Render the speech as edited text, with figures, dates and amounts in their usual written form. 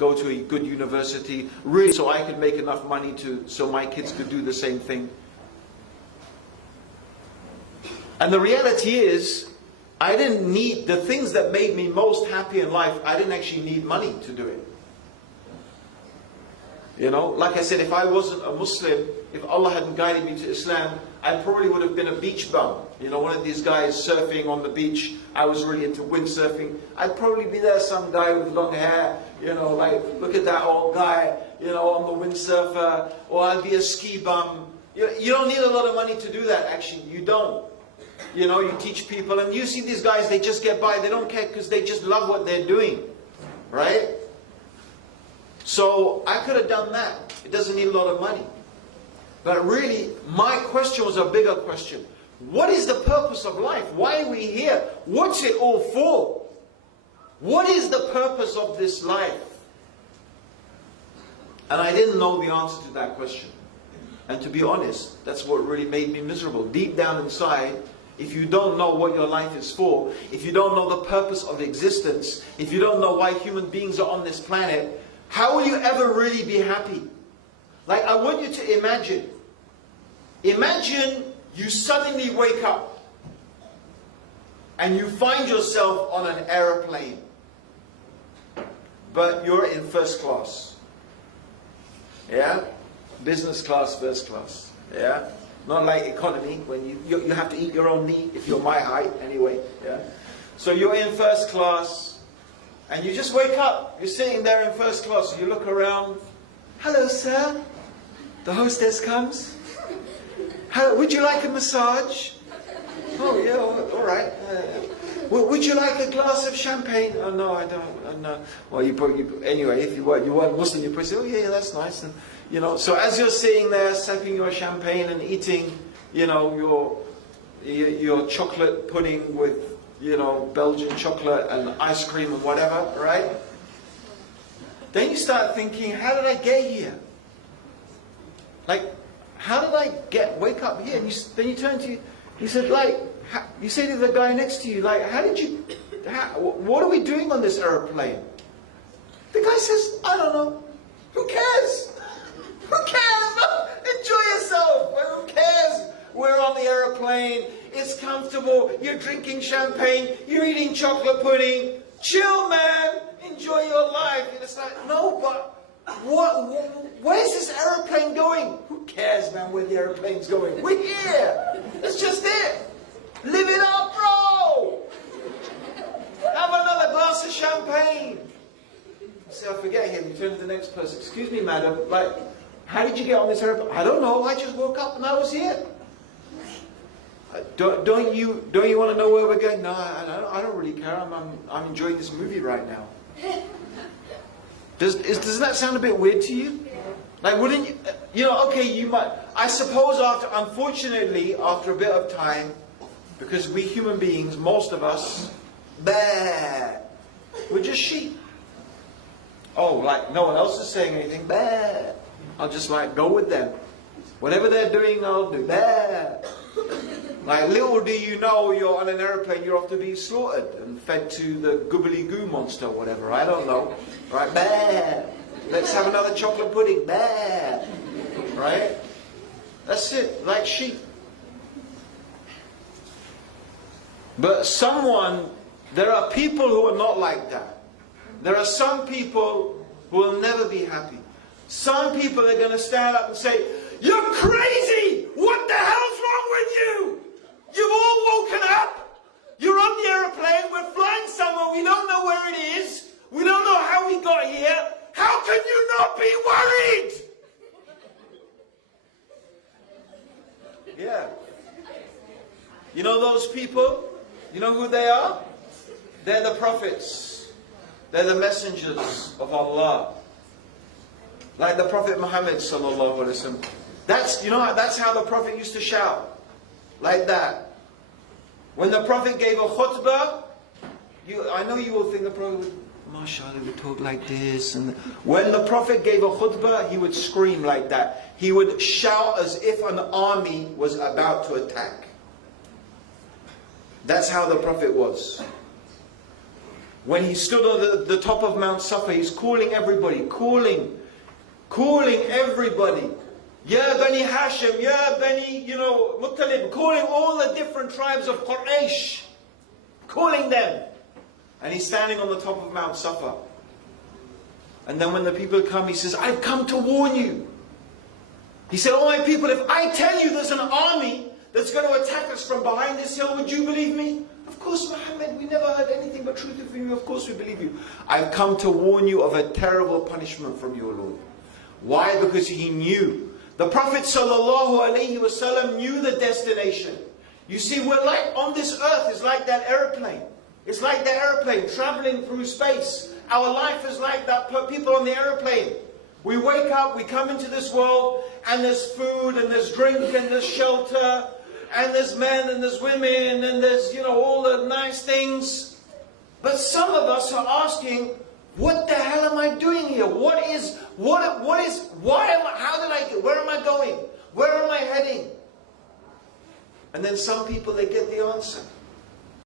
go to a good university, really, so I could make enough money so my kids could do the same thing. And the reality is, I didn't need the things that made me most happy in life. I didn't actually need money to do it. You know, like I said, if I wasn't a Muslim, if Allah hadn't guided me to Islam, I probably would have been a beach bum. You know, one of these guys surfing on the beach. I was really into windsurfing. I'd probably be there, some guy with long hair, you know, like, look at that old guy, you know, on the windsurfer. Or I'd be a ski bum. You don't need a lot of money to do that, actually. You don't. You know, you teach people, and you see these guys, they just get by. They don't care because they just love what they're doing. Right? So I could have done that. It doesn't need a lot of money. But really, my question was a bigger question. What is the purpose of life? Why are we here? What's it all for? What is the purpose of this life? And I didn't know the answer to that question. And to be honest, that's what really made me miserable. Deep down inside, if you don't know what your life is for, if you don't know the purpose of existence, if you don't know why human beings are on this planet, how will you ever really be happy? Like, I want you to imagine. Imagine you suddenly wake up and you find yourself on an aeroplane, but you're in first class. Yeah? Business class, first class. Yeah? Not like economy, when you have to eat your own meat if you're my height anyway. Yeah? So you're in first class and you just wake up. You're sitting there in first class. You look around. Hello, sir. The hostess comes. Would you like a massage? Oh, yeah, all right. Would you like a glass of champagne? Oh, no, I don't. No. Well, anyway, if you weren't Muslim, you probably say, oh, yeah, that's nice. And, you know, so as you're sitting there, sipping your champagne and eating, you know, your chocolate pudding with, you know, Belgian chocolate and ice cream and whatever, right? Then you start thinking, how did I get here? Like, how did I wake up here? And then you turn to you said, like, you say to the guy next to you, like, what are we doing on this airplane? The guy says, I don't know. Who cares? Who cares? Enjoy yourself. Who cares? We're on the airplane. It's comfortable. You're drinking champagne. You're eating chocolate pudding. Chill, man. Enjoy your life. And it's like, no, but where's this aeroplane going? Who cares, man, where the aeroplane's going? We're here. That's just it. Live it up, bro. Have another glass of champagne. So I forget him. You turn to the next person. Excuse me, madam. Like, how did you get on this airplane? I don't know. I just woke up and I was here. Don't you want to know where we're going? No, I don't really care. I'm enjoying this movie right now. Does that sound a bit weird to you? Like, wouldn't you? You know, okay, you might. I suppose unfortunately, after a bit of time, because we human beings, most of us, we're just sheep. Oh, like no one else is saying anything, I'll just like go with them. Whatever they're doing, I'll do. Like, little do you know, you're on an airplane, you're off to be slaughtered and fed to the goobly goo monster or whatever. I don't know. Right? Let's have another chocolate pudding. Right? That's it. Like sheep. But there are people who are not like that. There are some people who will never be happy. Some people are going to stand up and say, you're crazy! What the hell's wrong with you? You've all woken up. You're on the aeroplane. We're flying somewhere. We don't know where it is. We don't know how we got here. How can you not be worried? Yeah. You know those people? You know who they are? They're the prophets. They're the messengers of Allah. Like the Prophet Muhammad sallallahu alaihi wasallam. That's how the Prophet used to shout. Like that. When the Prophet gave a khutbah, I know you will think the Prophet would, mashallah, would talk like this. And when the Prophet gave a khutbah, he would scream like that. He would shout as if an army was about to attack. That's how the Prophet was. When he stood on the top of Mount Safa, he's calling everybody, calling everybody. Ya Bani Hashim, Ya Bani, Muttalib, calling all the different tribes of Quraysh, calling them. And he's standing on the top of Mount Safa. And then when the people come, he says, I've come to warn you. He said, oh my people, if I tell you there's an army that's going to attack us from behind this hill, would you believe me? Of course, Muhammad, we never heard anything but truth from you. Of course we believe you. I've come to warn you of a terrible punishment from your Lord. Why? Because he knew. The Prophet ﷺ knew the destination. You see, we're like on this earth, it's like that airplane. It's like the airplane traveling through space. Our life is like that people on the airplane. We wake up, we come into this world, and there's food, and there's drink, and there's shelter, and there's men, and there's how am I doing here? Where am I going? Where am I heading? And then some people, they get the answer.